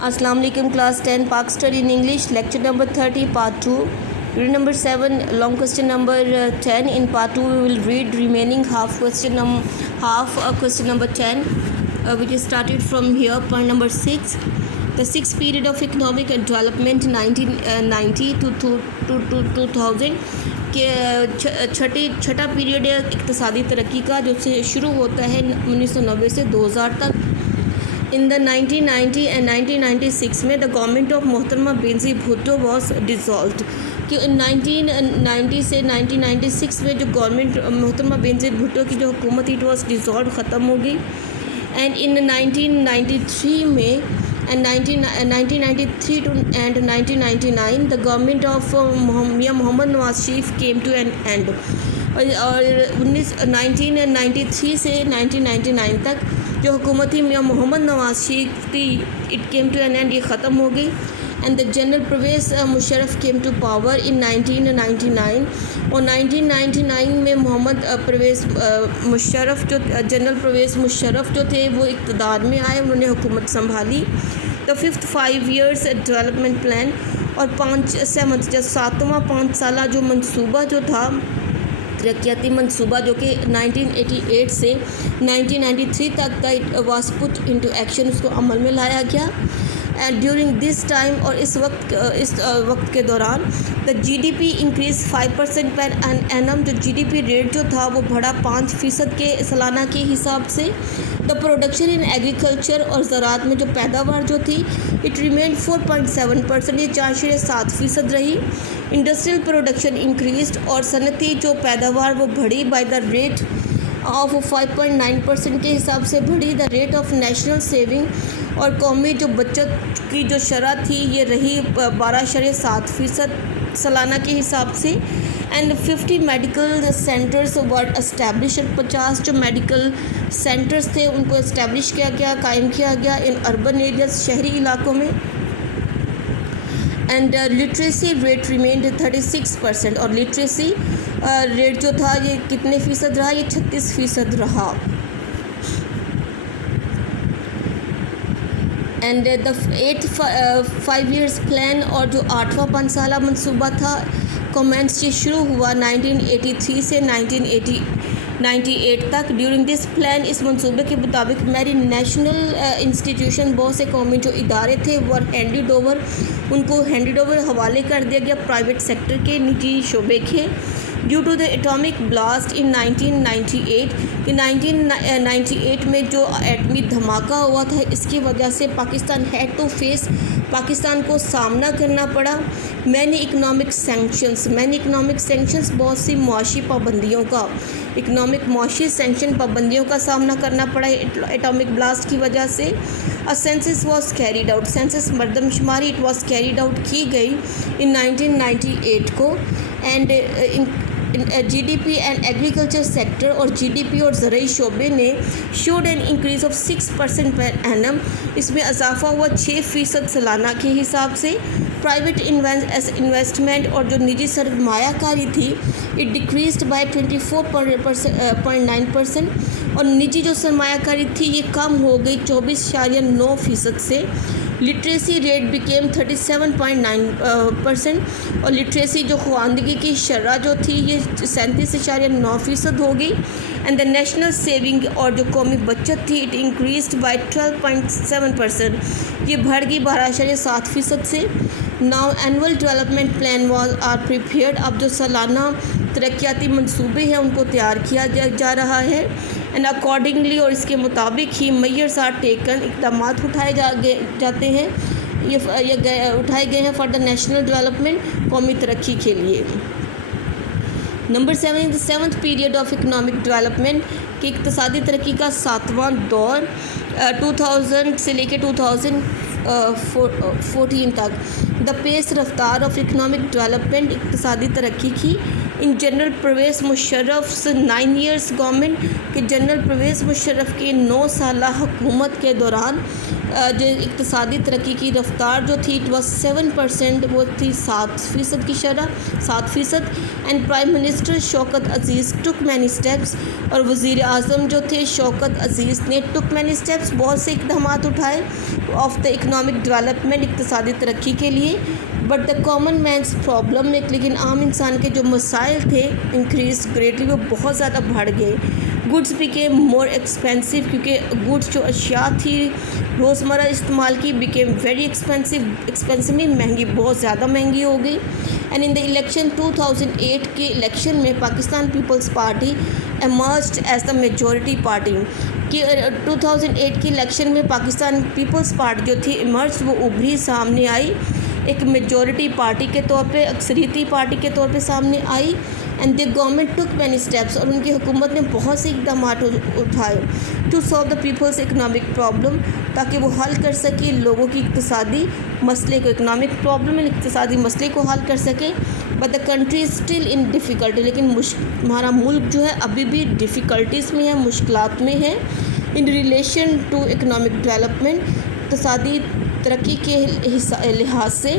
Assalamu alaikum class 10 Park study in English lecture number 30 part 2 read number 7 long question number 10 in part 2 we will read remaining question number 10 which is started from here point number 6 the sixth period of economic development 1990 to 2000 کہ چھٹا period ہے اقتصادی ترقی کا جو سے شروع ہوتا ہے 1990 سے 2000 تک. In the 1990 and 1996 میں the government of محترمہ بینظیر بھٹو was dissolved. کہ 1990 سے 1996 میں جو گورنمنٹ محترمہ بینظیر بھٹو کی جو حکومت تھی it was dissolved, ختم ہو گئی. And in 1993 میں and 1993 to and 1999 the government of Mia Mohammad Nawaz Sharif came to an end. اور 1993 سے 1999 تک جو حکومت تھی میاں محمد نواز شریف کی it came to an end, یہ ختم ہو گئی. And the general Pervez Musharraf came to power in 1999 اور 1999 میں محمد پرویز مشرف جو جنرل پرویز مشرف جو تھے وہ اقتدار میں آئے، انہوں نے حکومت سنبھالی. The fifth 5 years development plan اور ساتواں 5 سالہ جو منصوبہ جو تھا ترقیاتی منصوبہ جو کہ 1988 سے 1993 تک کا واز پٹ انٹو ایکشن، اس کو عمل میں لایا گیا. اینڈ ڈیورنگ دس ٹائم اور اس وقت کے دوران the G D P increase 5% per annum, جو جی ڈی پی ریٹ جو تھا وہ بڑھا 5% کے سالانہ کے حساب سے. دا پروڈکشن ان ایگریکلچر اور زراعت میں جو پیداوار جو تھی اٹ ریمینڈ 4.7%، یہ 4.7% رہی. انڈسٹریل پروڈکشن انکریزڈ اور صنعتی جو پیداوار وہ بڑھی بائی دا ریٹ آف 5.9% کے حساب سے بڑھی. The rate of national saving اور قومی جو بچت کی جو شرح تھی یہ رہی 12.7% سالانہ کے حساب سے. And 50 medical centres were establish, 50 جو میڈیکل سینٹرز تھے ان کو اسٹیبلش کیا گیا، قائم کیا گیا ان اربن ایریاز، شہری علاقوں میں. اینڈ لٹریسی ریٹ ریمینڈ 36% اور لٹریسی ریٹ جو تھا یہ کتنے فیصد رہا، یہ 36% رہا. اینڈ دا 5 years پلان اور جو 8واں 5 سالہ منصوبہ تھا کومنس یہ شروع ہوا 1983 سے 1998 تک. ڈیورنگ دس پلان اس منصوبے کے مطابق میری نیشنل انسٹیٹیوشن بہت سے قومی جو ادارے تھے وہ ہینڈیڈ اوور، ان کو ہینڈیڈ اوور حوالے کر دیا گیا پرائیویٹ سیکٹر کے نجی شعبے کے. Due to the atomic blast in 1998 کہ 1998 میں جو ایٹمی دھماکہ ہوا تھا اس کی وجہ سے Pakistan had to face, Pakistan کو سامنا کرنا پڑا مینی اکنامک سینکشنز بہت سی معاشی پابندیوں کا، معاشی سینکشن پابندیوں کا سامنا کرنا پڑا ایٹامک بلاسٹ کی وجہ سے. Census was carried out, census مردم شماری اٹ واز کیریڈ آؤٹ کی گئی ان 1998 کو. And G D P and agriculture sector اور جی ڈی پی اور زرعی شعبے نے showed an increase of 6% per annum, اس میں اضافہ ہوا 6% سالانہ کے حساب سے. پرائیویٹ انویسٹمنٹ اور جو نجی سرمایہ کاری تھی اٹ ڈیکریزڈ بائی 24.9% اور نجی جو سرمایہ کاری تھی یہ کم ہو گئی 24.9% سے. لٹریسی ریٹ بیکیم 37.9% اور لٹریسی جو خواندگی کی شرح جو تھی یہ 37.9% ہو گئی. اینڈ دا نیشنل سیونگ اور جو قومی بچت تھی اٹ انکریزڈ بائی 12.7%، یہ بڑھ گئی 12.7% سے. Now annual development plan are prepared, اب جو سالانہ ترقیاتی منصوبے ہیں ان کو تیار کیا جا رہا ہے. اینڈ اکارڈنگلی اور اس کے مطابق ہی میئرز آر ٹیکن، اقدامات اٹھائے جاتے ہیں، یہ اٹھائے گئے ہیں فار دا نیشنل ڈیولپمنٹ، قومی ترقی کے لیے. Number 7 seventh period of economic development کہ اقتصادی ترقی کا 7واں دور 2000 سے لے کے 2014 تک. دا پیس رفتار آف اکنامک ڈیولپمنٹ اقتصادی ترقی کی ان general Pervez Musharraf 9 years government کہ جنرل پرویز مشرف کی 9 سالہ حکومت کے دوران جو اقتصادی ترقی کی رفتار جو تھی اٹ واز 7%، وہ تھی 7% کی شرح، 7%. And prime minister Shaukat Aziz took many steps, اور وزیر اعظم جو تھے شوکت عزیز نے ٹک مینی اسٹیپس، بہت سے اقدامات اٹھائے آف دا اکنامک ڈیولپمنٹ، اقتصادی ترقی کے لیے. But the common means problem, لیکن عام انسان کے جو مسائل تھے انکریز گریٹلی، وہ بہت زیادہ بڑھ گئے. گڈس بیکیم مور ایکسپینسو، کیونکہ گڈس جو اشیاء تھی روزمرہ استعمال کی بیکیم ویری ایکسپینسو میں مہنگی، بہت زیادہ مہنگی ہو گئی. اینڈ ان دا الیکشن 2008 کے الیکشن میں Pakistan Peoples Party emerged as the majority party, کہ 2008 کے الیکشن میں پاکستان پیپلز پارٹی جو تھی ایمرج، وہ ابھری، سامنے آئی ایک میجورٹی پارٹی کے طور پہ، اکثریتی پارٹی کے طور پہ سامنے آئی. And the government took many steps, اور ان کی حکومت نے بہت سے اقدامات اٹھائے to solve the people's economic problem, تاکہ وہ حل کر سکے لوگوں کی اقتصادی مسئلے کو، اکنامک پرابلم اقتصادی مسئلے کو حل کر سکے. But the country is still in difficulty, لیکن ہمارا ملک جو ہے ابھی بھی ڈیفیکلٹیز میں ہے، مشکلات میں ہے. In relation to economic development, اقتصادی ترقی کے لحاظ سے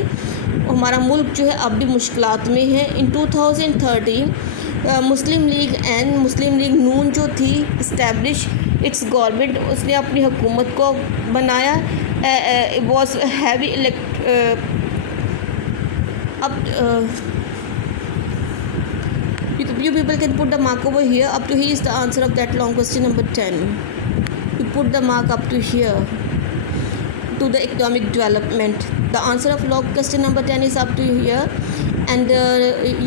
ہمارا ملک جو ہے اب بھی مشکلات میں ہے. ان 2013 مسلم لیگ نون جو تھی اسٹیبلش اٹس گورنمنٹ، اس نے اپنی حکومت کو بنایا. Was heavy you people can put the mark over here. Up to here is the answer of that long question number 10. You put the mark up to here to the economic development. The answer of long question number 10 is up to here, and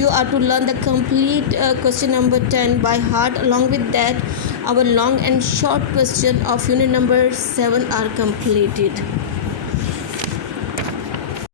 you are to learn the complete question number 10 by heart. Along with that, our long and short question of unit number 7 are completed.